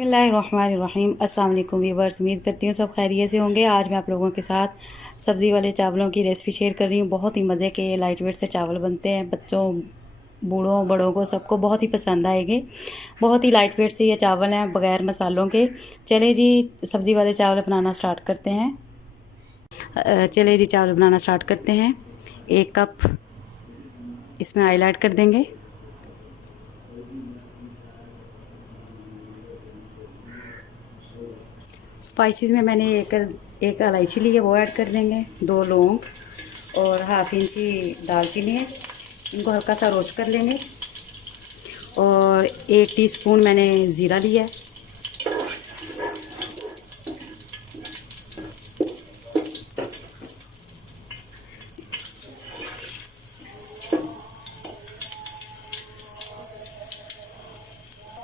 बिस्मिल्लाहिर्रहमानिर्रहीम। अस्सलाम वालेकुम व्यूअर्स, उम्मीद करती हूँ सब खैरियत से होंगे। आज मैं आप लोगों के साथ सब्ज़ी वाले चावलों की रेसिपी शेयर कर रही हूँ। बहुत ही मज़े के लाइट वेट से चावल बनते हैं, बच्चों बूढ़ों बड़ों को सबको बहुत ही पसंद आएंगे। बहुत ही लाइट वेट से ये चावल हैं, बग़ैर मसालों के। चले जी सब्ज़ी वाले चावल बनाना स्टार्ट करते हैं। चले जी चावल बनाना स्टार्ट करते हैं। 1 कप इसमें ऑयल ऐड कर देंगे। स्पाइसेस में मैंने एक इलायची ली है, वो ऐड कर देंगे। 2 लौंग और हाफ इंची दालचीनी है, इनको हल्का सा रोस्ट कर लेंगे। और 1 टीस्पून मैंने ज़ीरा लिया है।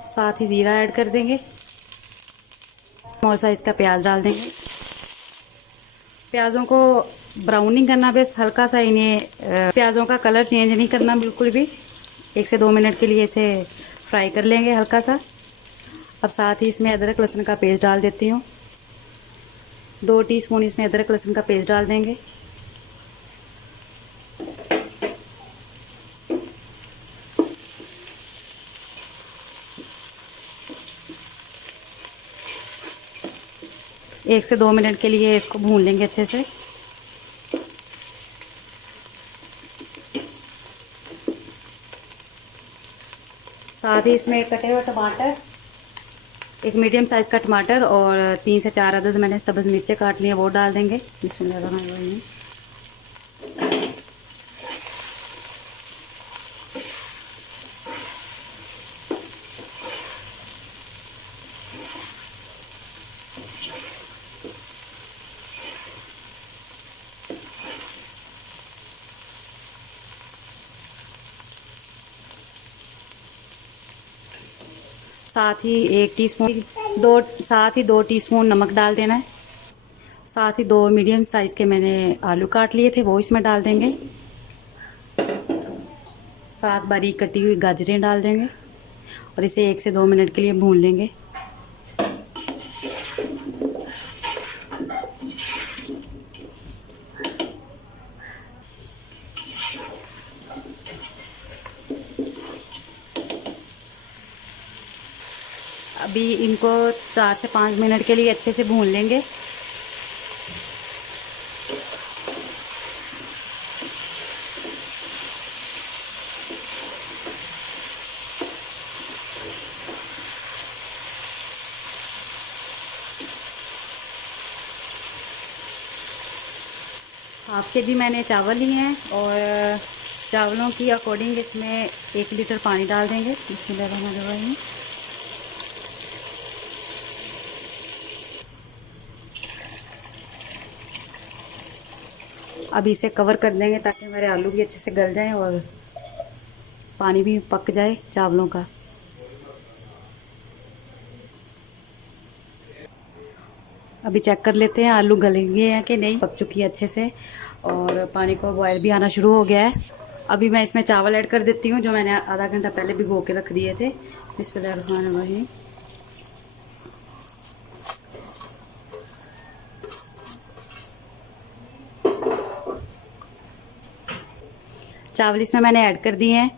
साथ ही ज़ीरा ऐड कर देंगे। स्मॉल साइज़ का प्याज डाल देंगे। प्याज़ों को ब्राउन नहीं करना, बस हल्का सा इन्हें प्याज़ों का कलर चेंज नहीं करना बिल्कुल भी। 1 से 2 मिनट के लिए इसे फ्राई कर लेंगे हल्का सा। अब साथ ही इसमें अदरक लहसुन का पेस्ट डाल देती हूँ। 2 टीस्पून इसमें अदरक लहसुन का पेस्ट डाल देंगे। एक से 2 मिनट के लिए इसको भून लेंगे अच्छे से। साथ ही इसमें कटे हुए टमाटर, एक मीडियम साइज़ का टमाटर और 3 से 4 अदद मैंने सब्ज़ मिर्चें काट ली हैं, वो डाल देंगे। बिस्मिल्लाहिर्रहमानिर्रहीम। साथ ही 2 टीस्पून नमक डाल देना है। साथ ही 2 मीडियम साइज़ के मैंने आलू काट लिए थे, वो इसमें डाल देंगे। साथ बारीक कटी हुई गाजरें डाल देंगे और इसे 1 से 2 मिनट के लिए भून लेंगे। अभी इनको 4 से 5 मिनट के लिए अच्छे से भून लेंगे। हाफ के जी मैंने चावल लिए हैं और चावलों की अकॉर्डिंग इसमें 1 लीटर पानी डाल देंगे। बिस्मिल्लाहिर्रहमानिर्रहीम। अब इसे कवर कर देंगे ताकि हमारे आलू भी अच्छे से गल जाएं और पानी भी पक जाए चावलों का। अभी चेक कर लेते हैं आलू गल गए हैं कि नहीं। पक चुकी है अच्छे से और पानी को बॉयल भी आना शुरू हो गया है। अभी मैं इसमें चावल ऐड कर देती हूँ जो मैंने आधा घंटा पहले भिगो के रख दिए थे। बिस्मिल्लाहिर्रहमानिर्रहीम। चावल इसमें मैंने ऐड कर दिए हैं।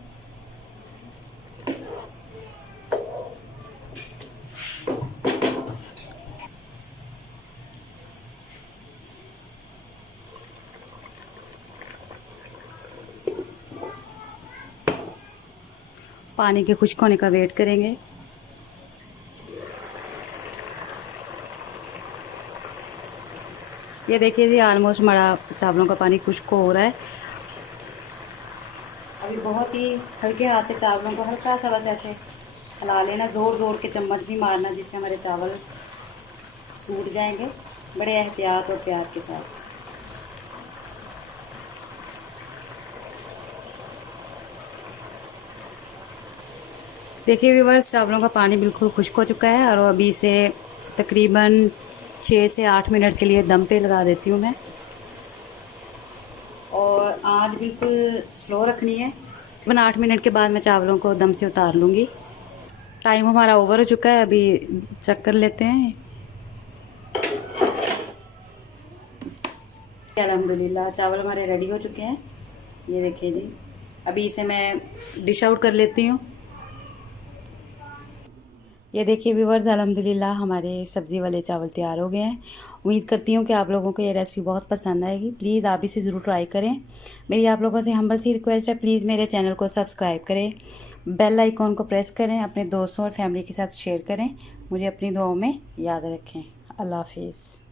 पानी के खुश्क होने का वेट करेंगे। ये देखिए जी, ऑलमोस्ट हमारा चावलों का पानी खुश्क हो रहा है। अभी बहुत ही हल्के हाथ से चावलों को हल्का सा बस ऐसे हिला लेना, ज़ोर ज़ोर के चम्मच नहीं मारना जिससे हमारे चावल टूट जाएंगे। बड़े एहतियात और प्यार के साथ। देखिए व्यूअर्स, चावलों का पानी बिल्कुल खुश्क हो चुका है और अभी इसे तकरीबन 6 से 8 मिनट के लिए दम पे लगा देती हूँ मैं। और आंच बिल्कुल स्लो रखनी है। तकरीबन 8 मिनट के बाद मैं चावलों को दम से उतार लूँगी। टाइम हमारा ओवर हो चुका है, अभी चेक कर लेते हैं। अल्हम्दुलिल्लाह चावल हमारे रेडी हो चुके हैं, ये देखिए जी। अभी इसे मैं डिश आउट कर लेती हूँ। ये देखिए व्यूवर्स, अल्हम्दुलिल्लाह हमारे सब्ज़ी वाले चावल तैयार हो गए हैं। उम्मीद करती हूँ कि आप लोगों को ये रेसिपी बहुत पसंद आएगी। प्लीज़ आप इसे ज़रूर ट्राई करें। मेरी आप लोगों से हम्बल सी रिक्वेस्ट है, प्लीज़ मेरे चैनल को सब्सक्राइब करें, बेल आइकॉन को प्रेस करें, अपने दोस्तों और फैमिली के साथ शेयर करें। मुझे अपनी दुआओं में याद रखें। अल्लाह हाफिज़।